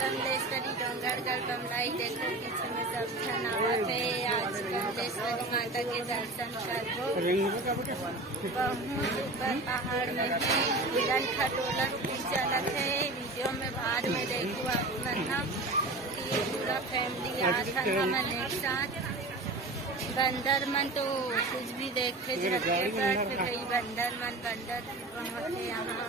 बमलेश्वरी डोंगरगढ़ बमलाई देखो पीछे में सब जन आवत है। आज बमलेश्वरी माता के दर्शन करबो। बहुत ऊपर पहाड़ में है। उड़न खटोला चलत है। वीडियो में बाद में देखो आप मतलब ये पूरा फैमिली आज हमन एक साथ। बंदर मन तो कुछ भी देखे जाते भाई बंदर मन बंदर बहुत है यहाँ।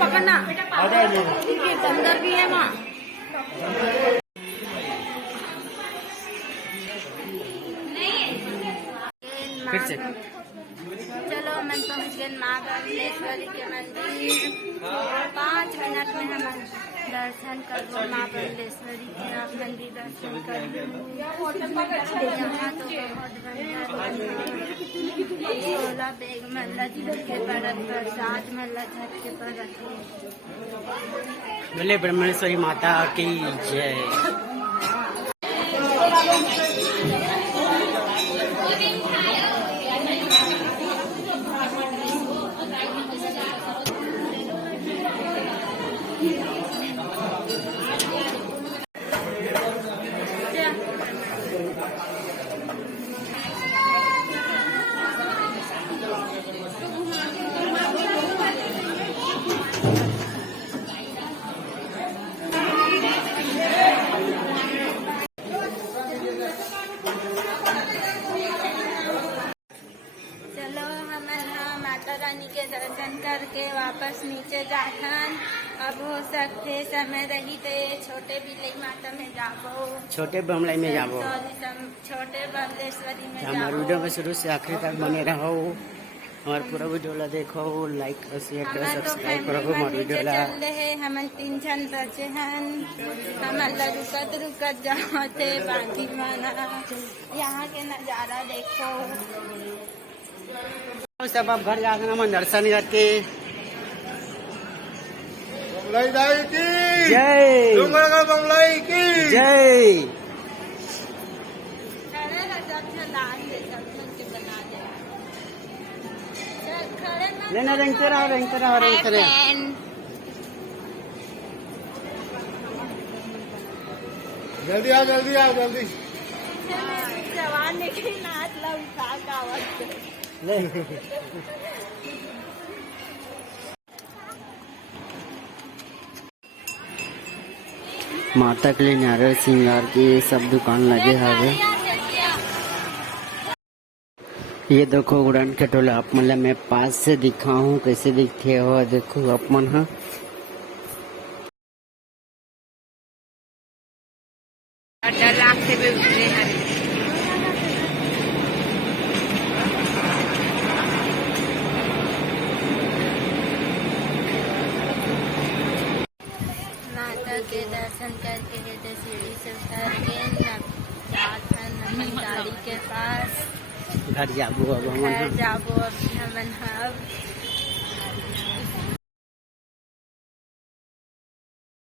पकड़ना अंदर भी है माँ। चलो मन पहुँच गए माँ बमलेश्वरी के मंदिर। 5 मिनट में हम दर्शन कर लो माँ बमलेश्वरी के। आप मंदिर दर्शन कर लो। यहाँ तो बहुत छोला बेग मल्ला झटके परत प्रसाद मल्ला झटके परत बोले ब्रह्मेश्वरी माता की जय। के दर्शन करके वापस नीचे जाथन। अब हो सकते समय रही तो छोटे बिलई माता में जाबो। छोटे बमलाई में जाबो। छोटे बमलेश्वरी में हमारे वीडियो में शुरू से आखिर तक बने रहो। हमारे पूरा वीडियो ला देखो, लाइक शेयर करो, सब्सक्राइब करो हमारे वीडियो ला। हम 3 जन बचे हैं। हमन रुकत जाते बाकी माना यहाँ के नजारा देखो। सब आप घर जाकर हम दर्शन करके बमलाई की जय। डोंगरगढ़ बमलाई की जय। लेना रेंगते रहो जल्दी आओ जल्दी। जवान निकली नाच ला उठा का आवाज ले। माता के लिए नारियल श्रृंगार के सब दुकान लगे हवे। ये देखो उड़न खटोला आप मतलब मैं पास से दिखाऊं कैसे दिखते हो। देखो आप मन हा लाख से भी उतरे हैं। माता के दर्शन करके हृदय सीढ़ी से उतर के गाड़ी के पास घर जाबो। अब घर जाबो। अब हमन